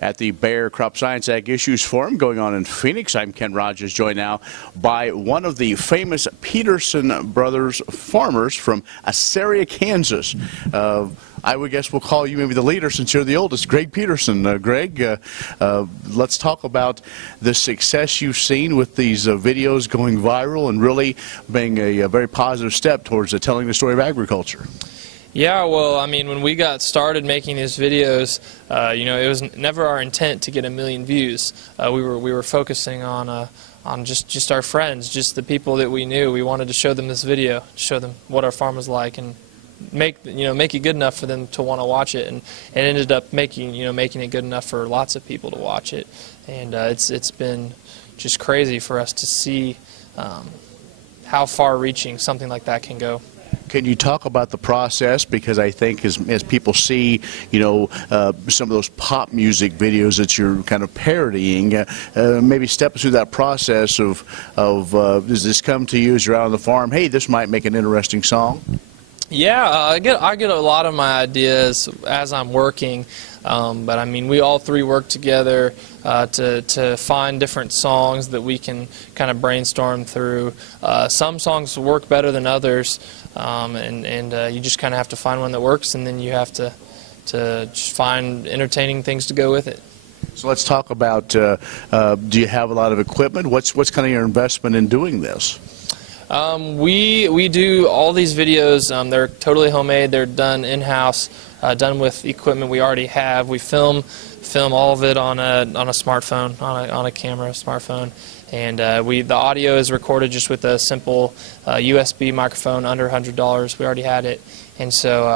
at the Bayer Crop Science Ag Issues Forum going on in Phoenix. I'm Ken Rogers, joined now by one of the famous Peterson Brothers farmers from Assaria, Kansas. I would guess we'll call you maybe the leader since you're the oldest, Greg Peterson. Greg, let's talk about the success you've seen with these videos going viral and really being a very positive step towards telling the story of agriculture. Yeah, well, I mean, when we got started making these videos, you know, it was never our intent to get 1 million views. We were focusing on just our friends, just the people that we knew. We wanted to show them this video, show them what our farm was like, and make it good enough for them to want to watch it. And it ended up making it good enough for lots of people to watch it. And it's been just crazy for us to see how far-reaching something like that can go. Can you talk about the process? Because I think as people see, some of those pop music videos that you're kind of parodying, maybe step us through that process of does this come to you as you're out on the farm? Hey, this might make an interesting song. Yeah, I get a lot of my ideas as I'm working, but I mean, we all three work together to find different songs that we can kind of brainstorm through. Some songs work better than others, and you just kind of have to find one that works, and then you have to just find entertaining things to go with it. So let's talk about, do you have a lot of equipment? What's kind of your investment in doing this? We do all these videos. They're totally homemade. They're done in-house, done with equipment we already have. We film all of it on a smartphone, on a camera, smartphone, and the audio is recorded just with a simple USB microphone under $100. We already had it, and so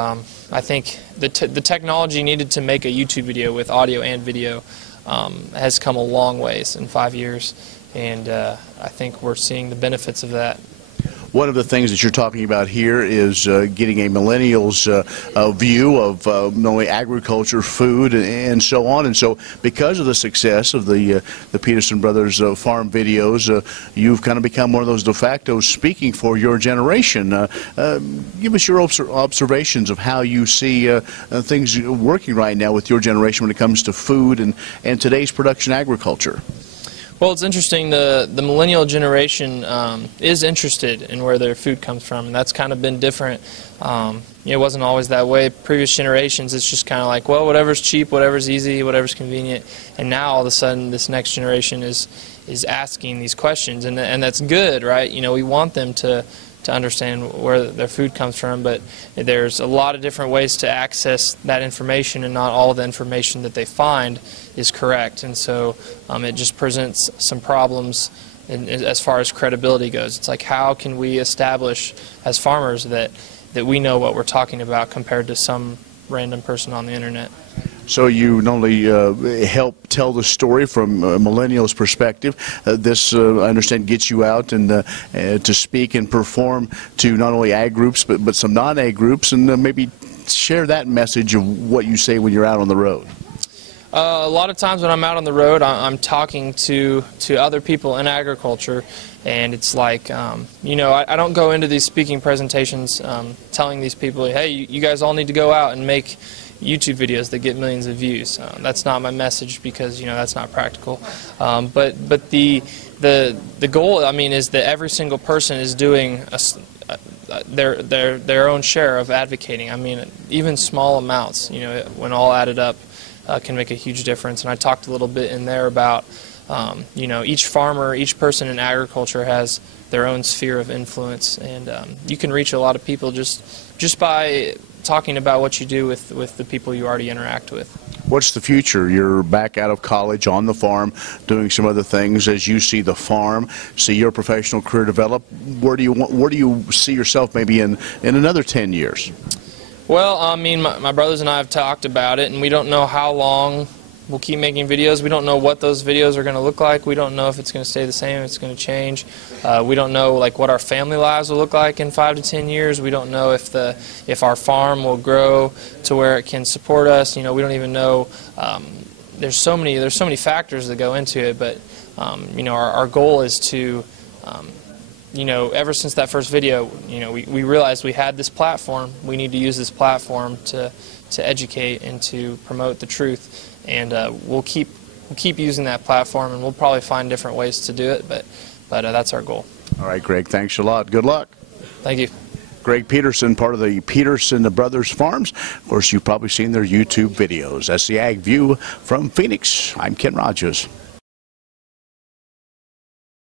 I think the technology needed to make a YouTube video with audio and video has come a long ways in 5 years, and I think we're seeing the benefits of that. One of the things that you're talking about here is getting a millennials view of not only agriculture, food, and so on. And so because of the success of the Peterson Brothers farm videos, you've kind of become one of those de facto speaking for your generation. Give us your observations of how you see things working right now with your generation when it comes to food and today's production agriculture. Well, it's interesting. The millennial generation is interested in where their food comes from, and that's kind of been different. It wasn't always that way. Previous generations, it's just kind of like, well, whatever's cheap, whatever's easy, whatever's convenient. And now all of a sudden, this next generation is asking these questions, and that's good, right? We want them to understand where their food comes from, but there's a lot of different ways to access that information, and not all of the information that they find is correct. And so it just presents some problems as far as credibility goes. It's like, how can we establish as farmers that we know what we're talking about compared to some random person on the internet? So you not only help tell the story from a millennial's perspective, this, I understand, gets you out and to speak and perform to not only ag groups but some non-ag groups, and maybe share that message of what you say when you're out on the road. A lot of times when I'm out on the road, I'm talking to other people in agriculture, and it's like, I don't go into these speaking presentations telling these people, hey, you guys all need to go out and make YouTube videos that get millions of views. That's not my message, because that's not practical. But the goal, I mean, is that every single person is doing their own share of advocating. I mean, even small amounts, when all added up, can make a huge difference. And I talked a little bit in there about each farmer, each person in agriculture has their own sphere of influence, and you can reach a lot of people just by talking about what you do with the people you already interact with. What's the future? You're back out of college, on the farm, doing some other things. As you see the farm, see your professional career develop, where do you see yourself maybe in another 10 years? Well, I mean, my brothers and I have talked about it, and we don't know how long we'll keep making videos. We don't know what those videos are going to look like. We don't know if it's going to stay the same, if it's going to change. We don't know what our family lives will look like in 5 to 10 years. We don't know if our farm will grow to where it can support us. We don't even know. There's so many factors that go into it. But our goal is to you know, ever since that first video, you know, we realized we had this platform. We need to use this platform to educate and to promote the truth, and we'll keep using that platform, and we'll probably find different ways to do it, but that's our goal. All right, Greg, thanks a lot. Good luck. Thank you. Greg Peterson, part of the Peterson Brothers Farms. Of course, you've probably seen their YouTube videos. That's the Ag View from Phoenix. I'm Ken Rogers.